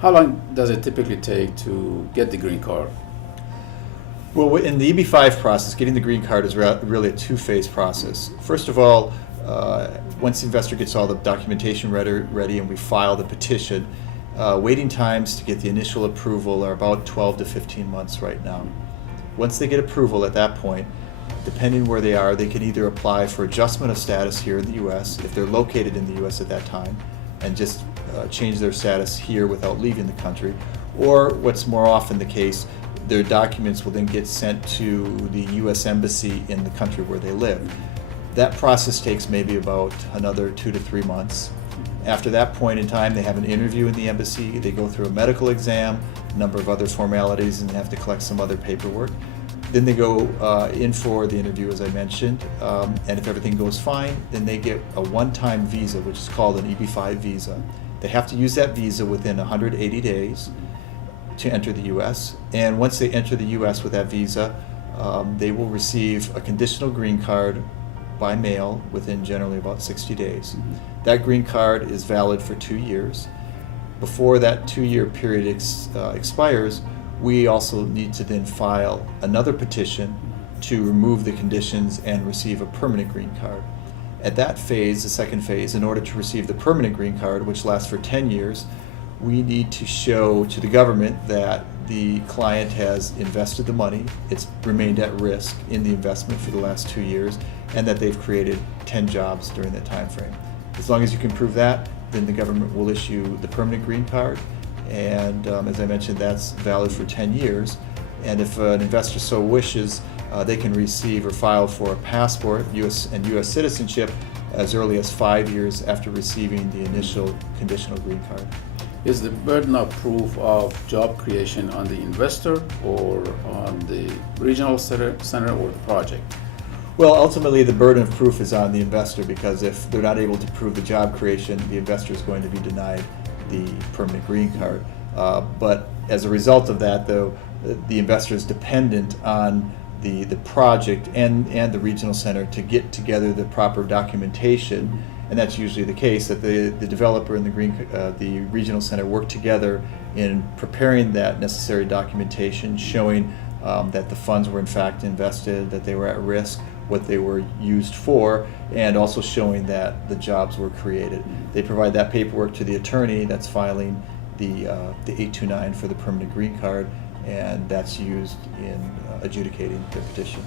How long does it typically take to get the green card? Well, in the EB-5 process, getting the green card is really a two-phase process. First of all, once the investor gets all the documentation ready and we file the petition, waiting times to get the initial approval are about 12 to 15 months right now. Once they get approval at that point, depending where they are, they can either apply for adjustment of status here in the U.S. if they're located in the U.S. at that time and just change their status here without leaving the country, or what's more often the case, their documents will then get sent to the U.S. Embassy in the country where they live. That process takes maybe about another 2 to 3 months. After that point in time, they have an interview in the embassy, they go through a medical exam, a number of other formalities, and have to collect some other paperwork. Then they go in for the interview, as I mentioned, and if everything goes fine, then they get a one-time visa, which is called an EB-5 visa. They have to use that visa within 180 days to enter the U.S., and once they enter the U.S. with that visa, they will receive a conditional green card by mail within generally about 60 days. That green card is valid for 2 years. Before that 2-year period expires, we also need to then file another petition to remove the conditions and receive a permanent green card. At that phase, the second phase, in order to receive the permanent green card, which lasts for 10 years, we need to show to the government that the client has invested the money, it's remained at risk in the investment for the last 2 years, and that they've created 10 jobs during that time frame. As long as you can prove that, then the government will issue the permanent green card, and as I mentioned, that's valid for 10 years. And if an investor so wishes, they can receive or file for a passport US citizenship as early as 5 years after receiving the initial conditional green card. Is the burden of proof of job creation on the investor or on the regional center or the project? Well, ultimately, the burden of proof is on the investor, because if they're not able to prove the job creation, the investor is going to be denied the permanent green card. But as a result of that, though, the investor is dependent on the project and the regional center to get together the proper documentation, and that's usually the case, that the developer and the regional center work together in preparing that necessary documentation, showing that the funds were in fact invested, that they were at risk, what they were used for, and also showing that the jobs were created. They provide that paperwork to the attorney that's filing the 829 for the permanent green card, and that's used in adjudicating the petition.